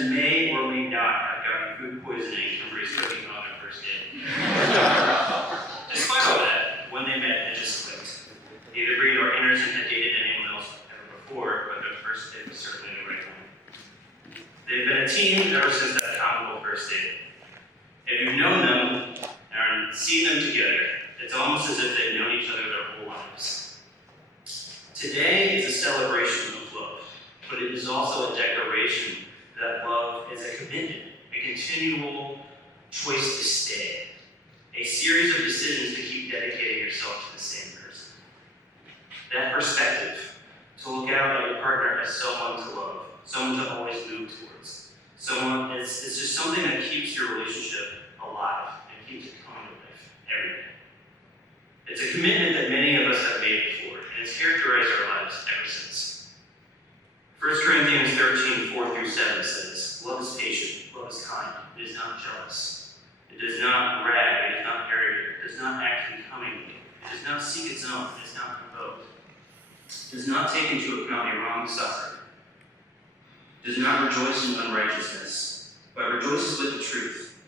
Andersen may or may not have gotten food poisoning from Bree's cooking on their first date. Despite all that, when they met, it just clicked. Neither Bree nor Andersen had dated anyone else ever before, but their first date was certainly the right one. They've been a team ever since that comical first date. If you've known them and seen them together, it's almost as if they've known each other their whole lives. Today is a celebration of love, but it is also a declaration that love is a commitment, a continual choice to stay, a series of decisions to keep dedicating yourself to the same person. That perspective, to look out at your partner as someone to love, someone to always move towards, someone, it's just something that keeps your relationship alive and keeps it coming to life every day. It's a commitment that many of us have made before, and it's characterized our lives ever since. 1 Corinthians 13:4-7 says, "Love is patient, love is kind, it is not jealous. It does not brag, it is not arrogant, it does not act becomingly, it does not seek its own, it is not provoked. It does not take into account your wrong suffering. It does not rejoice in unrighteousness, but rejoices with the truth.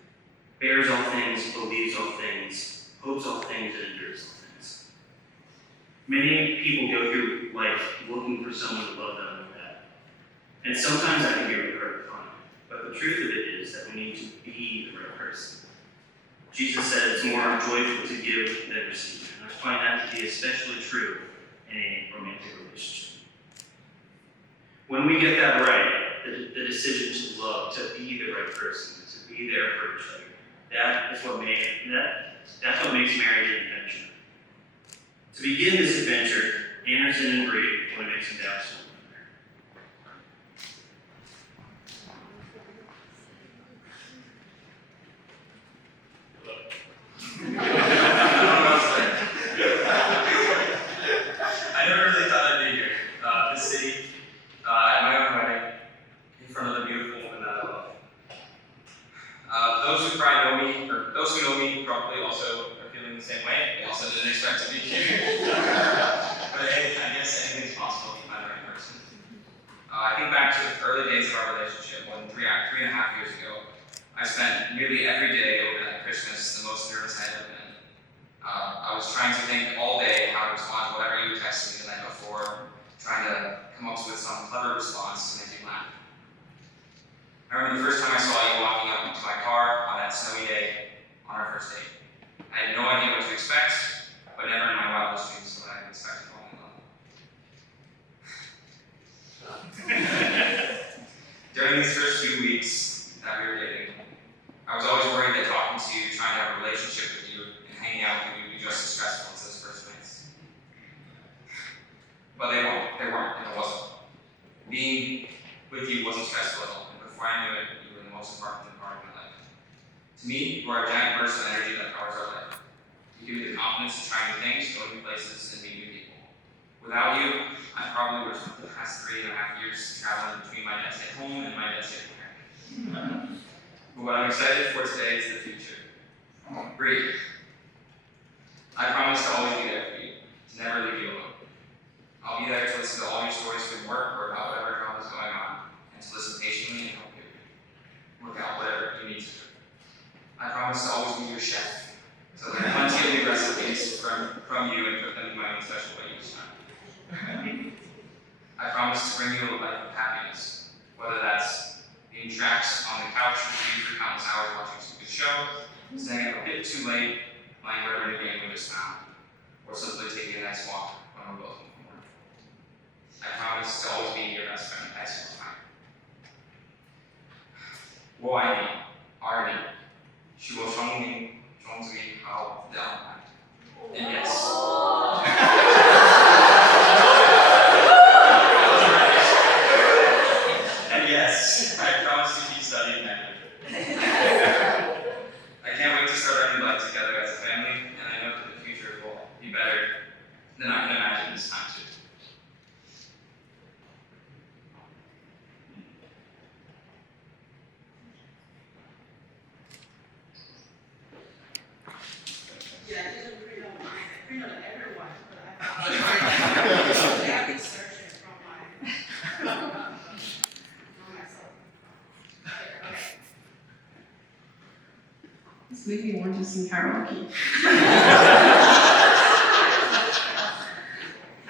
Bears all things, believes all things, hopes all things, and endures all things." Many people go through life looking for someone to love them like that. And sometimes that can be really hard to find. But the truth of it is that we need to be the right person. Jesus said it's more joyful to give than receive. And I find that to be especially true in a romantic relationship. When we get that right, the decision to love, to be the right person, to be there for each other, that's what makes marriage an adventure. To begin this adventure, Andersen and Bree want to make some vows to one I never really thought I'd be here, this city, at my own wedding, in front of the beautiful woman that I love. Those who probably know me, or those who know me, probably also are feeling the same way. They also didn't expect to be here. But hey, I guess anything's possible if you find the right person. I think back to the early days of our relationship, when 3.5 years ago, I spent nearly every day over that Christmas the most nervous I had ever been. I was trying to think all day how to respond to whatever you texted me the night before, trying to come up with some clever response to make you laugh. I remember the first time I saw you walking up into my car on that snowy day on our first date. I had no idea what to expect, but never in my wildest dreams would I expect to fall in love. During these first few weeks that we were dating, I was always worried that talking to you, trying to have a relationship with you, and hanging out with you would be just as stressful as those first nights. But they weren't, and it wasn't. Being with you wasn't stressful at all, and before I knew it, you were the most important part of my life. To me, you are a giant burst of energy that powers our life. You give me the confidence to try new things, go new places, and meet new people. Without you, I probably would have spent the past 3.5 years traveling between my dad's at home and my dad's at here. But what I'm excited for today is the future. Bree, I promise to always be there for you, to never leave you alone. I'll be there to listen to all your stories from work or about whatever drama is going on, and to listen patiently and help you work out whatever you need to do. I promise to always be your chef, to learn plenty of new recipes from you and cook them in my own special way each time. I promise to bring you a life of happiness, whether that's being trapped on the couch with you for countless hours watching some good show, staying up a bit too late, playing whatever new game we just found, or simply taking a nice walk when we're both home from work. I promise to always be your best friend every single time. 我爱你，而你是我生命中最好的爱。And yes. And yes, I promise to keep studying Mandarin. I can't wait to start our new life together as a family, and I know that the future will be better than I can imagine this time too. It's making me want to sing karaoke.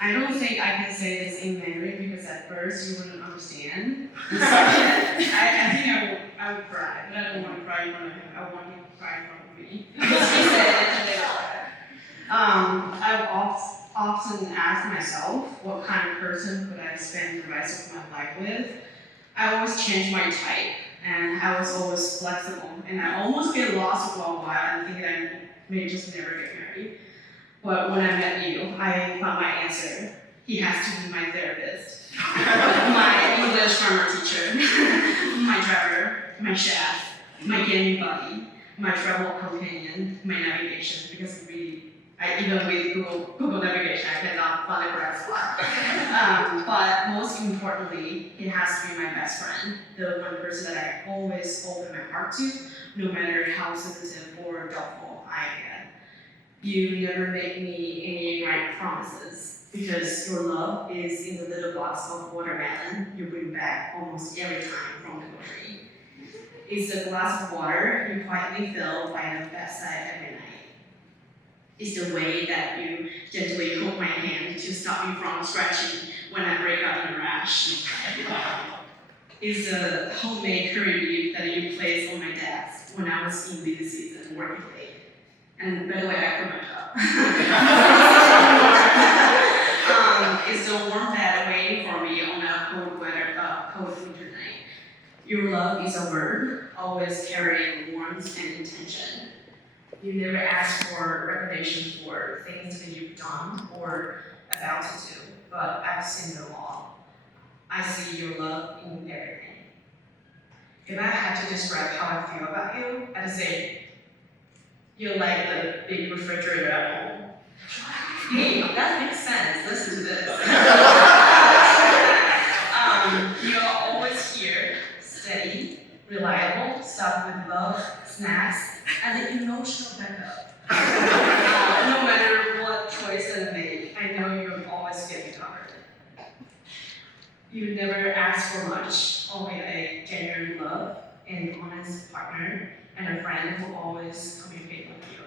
I don't think I can say this in Mandarin because at first you wouldn't understand. And second, I think I would cry, but I don't want to cry in front of him. I want him to cry in front of me. Because he said it and they were cry. I've often asked myself, what kind of person could I spend the rest of my life with? I always change my type, and I was always flexible, and I almost get lost for a while and think I may just never get married. But when I met you, I found my answer. He has to be my therapist, my English grammar teacher, my driver, my chef, my gaming buddy, my travel companion, my navigation, because even with Google Navigation, I cannot find the correct spot. But most importantly, it has to be my best friend, the one person that I always open my heart to, no matter how sensitive or doubtful I get. You never make me any right promises, because your love is in the little box of watermelon you bring back almost every time from the grocery. It's a glass of water you quietly fill by the bedside every night. It's the way that you gently hold my hand to stop me from stretching when I break out in a rash. It's the homemade curry beef that you placed on my desk when I was in busy season working late. And by the way, I put my cup. It's the warm bed waiting for me on a cold winter night. Your love is a verb, always carrying warmth and intention. You never ask for recognition for things that you've done or about to do, but I've seen them all. I see your love in everything. If I had to describe how I feel about you, I'd say you're like the big refrigerator at home. Hey, that makes sense. Listen to this. You're always here, steady, reliable, stuffed with love, snacks, and an emotional backup. No matter what choice I make, I know you'll always get me covered. You never ask for much, only a genuine love, an honest partner, and a friend who always communicates with you.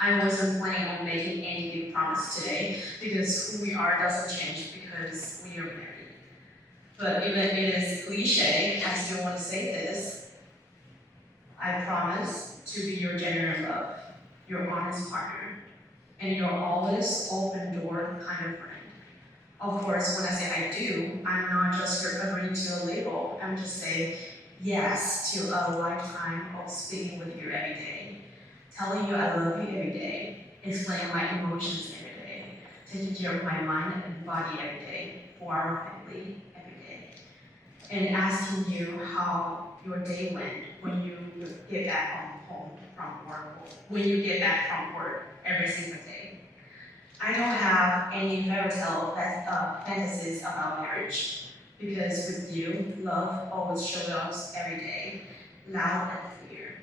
I wasn't planning on making any big promise today because who we are doesn't change because we are married. But even if it is cliche, I still want to say this. I promise to be your genuine love, your honest partner, and your always open door kind of friend. Of course, when I say I do, I'm not just agreeing to a label. I'm just saying yes to a lifetime of speaking with you every day, telling you I love you every day, explaining my emotions every day, taking care of my mind and body every day for our family every day, and asking you how your day went when you get back home from work, when you get back from work every single day. I don't have any fairy tale fantasies about marriage, because with you, love always shows up every day, loud and clear.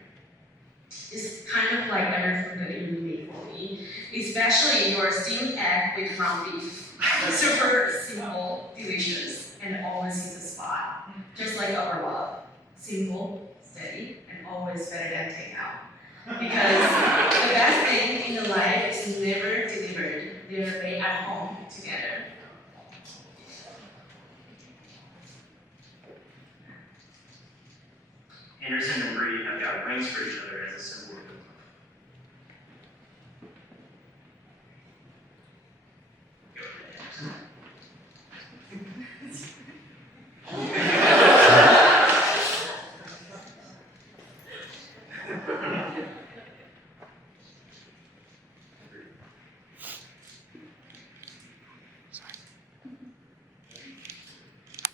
It's kind of like every food that you made for me, especially your steamed egg with ground beef. Super simple, delicious, and always hits the spot, just like our love. Simple, steady, and always better than takeout. Because the best thing in the life is never delivered, they're made at home together. Andersen and Bree have got rings for each other as a symbol of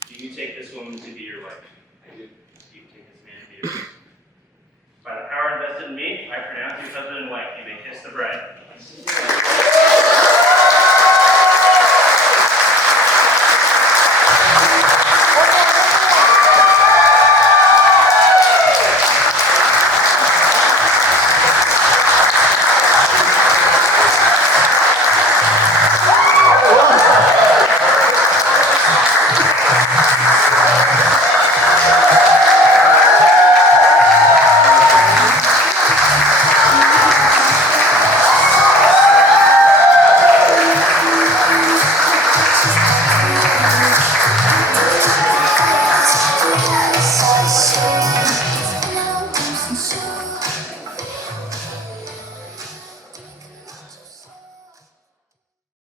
Do you take this woman to be your wife? I do. Do you take this man to be your wife? By the power invested in me, I pronounce you husband and wife. You may kiss the bride.